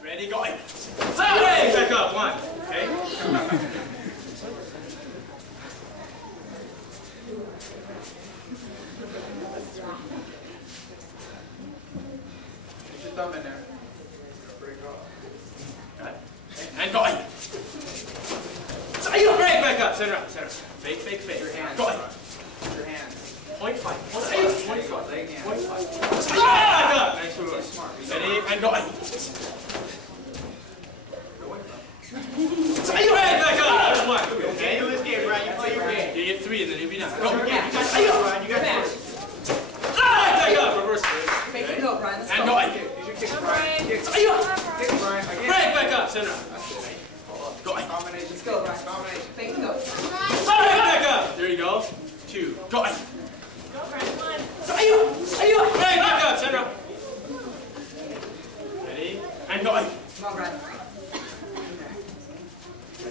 practice. Ready, go. Hey, back up, one. Okay. Put your thumb in there. Got it. Okay. And go. Break back up. Center up. Center up. Fake, fake, fake. Your hands. Go. Your hands. Point five. Point five. Point five. Leg hands. Point five. Back up. Nice move. Smart. Ready, and go. Break back up. There's one. Okay. Do this game, Brian. You play your game. You get three and then you'll be done. Go. You got this, Brian. You got this. Back up. Reverse. Make it go, Brian. Let's And go. go. Use your kicks, Brian. Kicks. Kick, Brian. Again. Break back up. Center up. Go. Combination. Let's go, Brian. Combination. Make it go. Break back up. There you go. Two. Go. Go, Brian. Come on. Break back up. Center up. Ready, and go. Come on, Brian.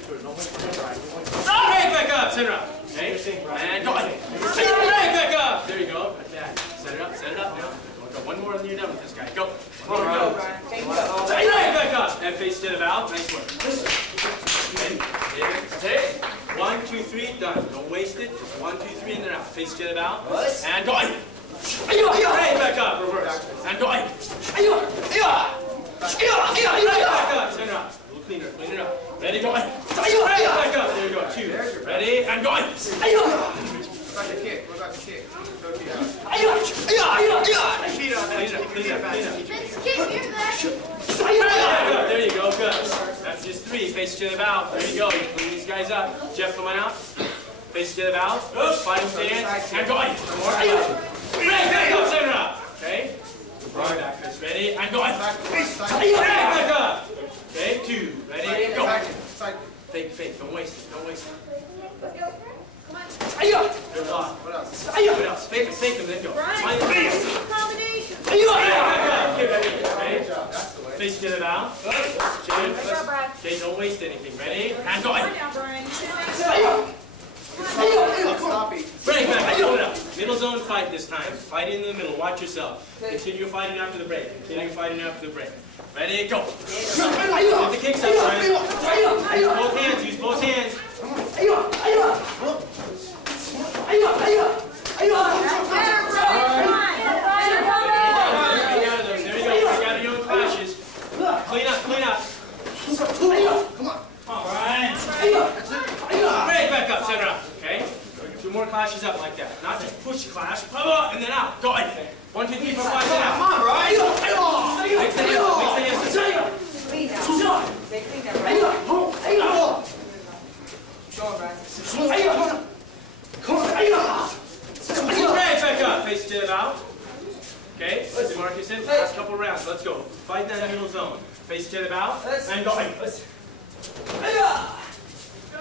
Break back up. Center up. Okay. And go. Break back up. There you go. Like that. Set it up. Set it up. Now. Go. One more and then you're done with this guy. Go. Go, Brian. Take it go. Break back up. And face to the valve. Nice work. Ready? Take. 1, 2, 3. Done. Don't waste it. Just 1, 2, 3 and then out. Face to the valve. And go. Break back up. Reverse. And go. Break back up. Center up. A little cleaner. Clean it up. Ready? Go. Break back up. There you go. 2. Ready? And go. What about the kick? What about the kick? Show it to you how. Feet on that. Clean it up. Clean it up. Clean it up. Clean There you go, good. That's just 3. Face to the valve. There you go. You clean these guys up. Jeff, come on out. Face to the valve. Final stance. And go. Break back up, center up. Okay. Right back. Ready? And go. Break back up. Okay, 2. Ready? Go. Fake, fake. Don't waste it. Don't waste it. Good luck. What else? What else? Fake it, then go. Final stance. combination. Break back up. Okay, ready? Okay. That's the way. Face to the valve. Okay, don't waste anything. Ready? And go. Down, Brian. Stop it. Break back. Hold it up. Middle zone fight this time. Fight in the middle. Watch yourself. Continue fighting after the break. Continue fighting after the break. Ready? Go. Get the kicks up, Brian. Use both hands. Use both hands. Break out of those. There you go. Break out of your own clashes. Clean up. Clean up. Come on. Brian. Break back up. Center up. Okay. 2 more clashes up like that. Not just push clash. And then out. Go. 1, 2, 3, 4, 5, 10 out. Come on, Brian. Mix the hands. Clean down. They clean down, Brian. Go on, Brian. Break back up. Face to the valve. Okay. Let's see Marcus in. Last couple rounds. Let's go. Fight in that middle zone. Face to the valve. And go. Go,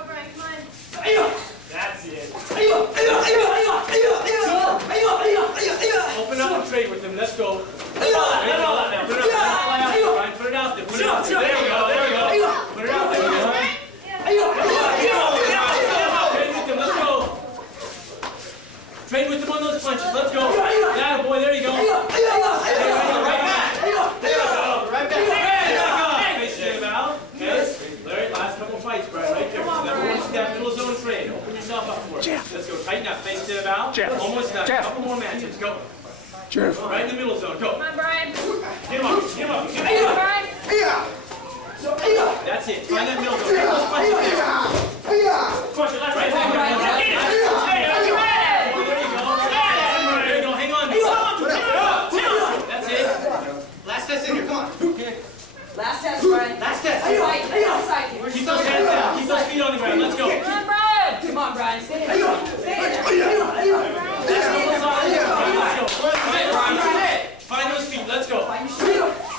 Brian. Come on. That's it. Open up and trade with them. Let's go. Put it out there. Put it out there. Put it out there. There we go. There we go. Put it out there. Trade with them. Let's go. Trade with them on those punches. Let's go. Yeah, boy. There you go. Right back. There you go. Right back. Face to the valve. Okay. Larry, last couple fights, Brian. Right there. Everyone see that middle zone trade. Open yourself up for it. Let's go. Tighten up. Face to the valve. Almost done. Couple more matches. Go. Right in the middle zone. Go. Come on, Brian. Get him up. Get him up. Get him Come on, up. Brian. That's it. Find that middle zone. Push it left, right, back. There you go. There you go. Hang on. That's it. Last test in here. Come on. Last test, Brian. Last test. Side kick. Keep those hands down. Keep those feet on the ground. Let's go. Come on, Brian. Come on, Brian. Stay in there. Find those feet. Let's go.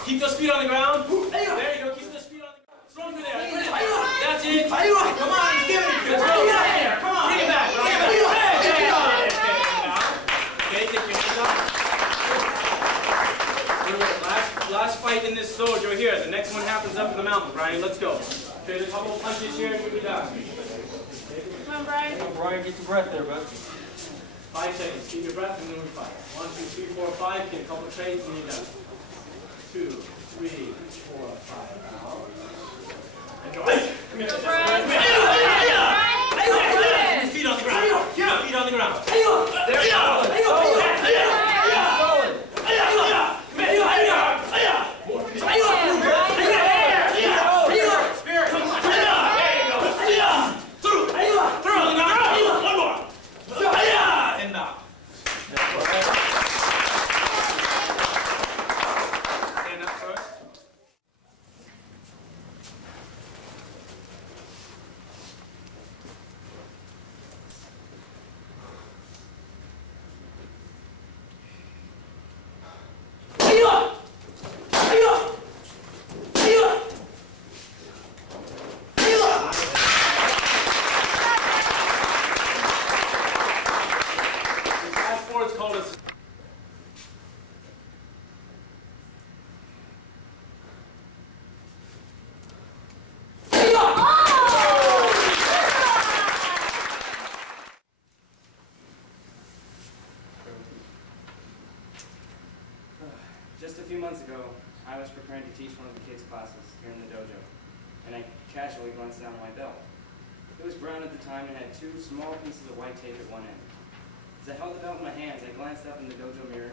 Keep those feet on the ground. There you go. Keep those feet on the ground. Stronger there. That's it. Come on. Give it. Let's go. Come on. Bring it back. Bring it back. Okay, take your hands off. Last fight in this dojo here. The next one happens up in the mountain, Brian. Let's go. Okay, there's a couple of punches here and you'll be done. Come on, Brian. Brian, get your breath there, bud. 5 seconds. Keep your breath and then we fight. 1, 2, 3, 4, 5. Get a couple of trades and you're done. 2, 3, 4, 5 out. And go. Feet on the ground. Feet on the ground. There we go. Just a few months ago, I was preparing to teach one of the kids' classes here in the dojo, and I casually glanced down at my belt. It was brown at the time and had 2 small pieces of white tape at one end. As I held the belt in my hands, I glanced up in the dojo mirror,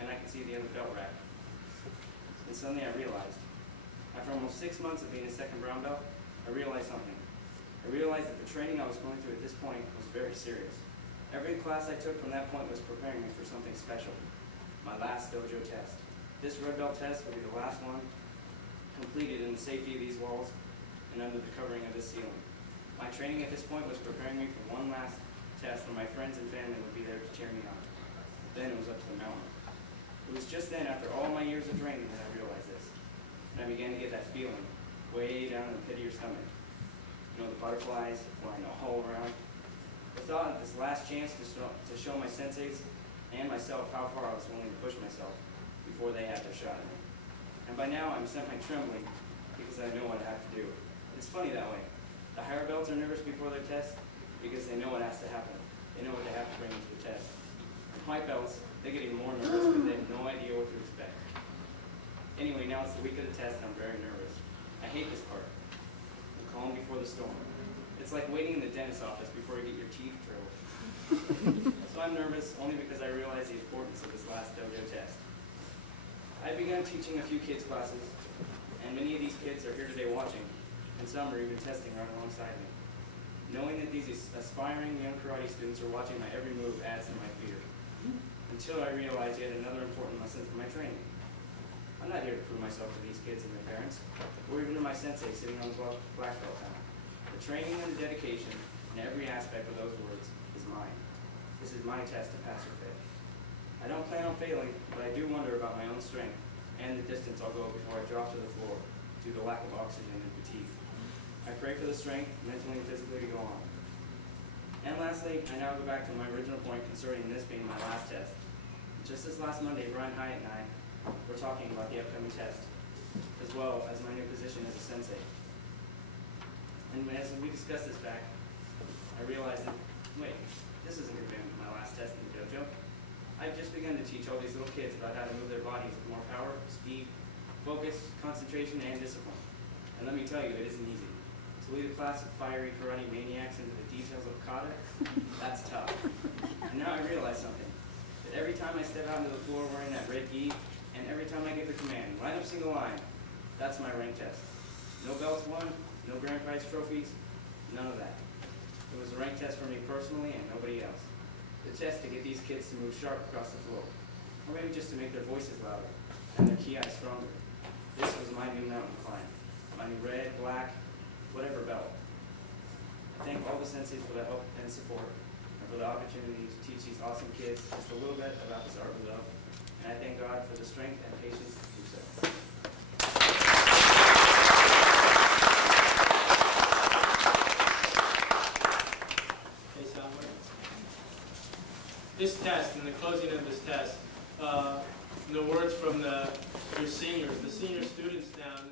and I could see the other belt rack. And suddenly I realized, after almost 6 months of being a second brown belt, I realized something. I realized that the training I was going through at this point was very serious. Every class I took from that point was preparing me for something special. My last dojo test. This red belt test would be the last one, completed in the safety of these walls and under the covering of this ceiling. My training at this point was preparing me for one last test where my friends and family would be there to cheer me on. Then it was up to the mountain. It was just then, after all my years of training, that I realized this. And I began to get that feeling way down in the pit of your stomach. You know, the butterflies flying all around. The thought of this last chance to show my senseis and myself how far I was willing to push myself before they had their shot at me. And by now I'm semi-trembling because I know what I have to do. It's funny that way. The higher belts are nervous before their test because they know what has to happen. They know what they have to bring into the test. The white belts, they get even more nervous because they have no idea what to expect. Anyway, now it's the week of the test and I'm very nervous. I hate this part. The calm before the storm. It's like waiting in the dentist's office before you get your teeth drilled. So I'm nervous only because I realize the importance of this last dojo test. I began teaching a few kids classes, and many of these kids are here today watching, and some are even testing right alongside me. Knowing that these aspiring young karate students are watching my every move adds to my fear. Until I realize yet another important lesson from my training. I'm not here to prove myself to these kids and their parents, or even to my sensei sitting on the black belt now. The training and the dedication in every aspect of those words is mine. This is my test to pass or fail. I don't plan on failing, but I do wonder about my own strength and the distance I'll go before I drop to the floor due to lack of oxygen and fatigue. I pray for the strength, mentally and physically, to go on. And lastly, I now go back to my original point concerning this being my last test. Just this last Monday, Brian Hyatt and I were talking about the upcoming test, as well as my new position as a sensei. And as we discussed this fact, I realized that, wait, this isn't going to be my last test in the dojo. I've just begun to teach all these little kids about how to move their bodies with more power, speed, focus, concentration, and discipline. And let me tell you, it isn't easy. To lead a class of fiery karate maniacs into the details of kata, that's tough. And now I realize something. That every time I step out into the floor wearing that red gi, and every time I give the command, line up single line, that's my rank test. No belts won, no grand prize trophies, none of that. It was a rank test for me personally and nobody else. The test to get these kids to move sharp across the floor, or maybe just to make their voices louder and their ki stronger. This was my new mountain climb, my new red, black, whatever belt. I thank all the senseis for the help and support, and for the opportunity to teach these awesome kids just a little bit about this art we love. And I thank God for the strength and patience to do so. This test, and the closing of this test, the words from your seniors, the senior students down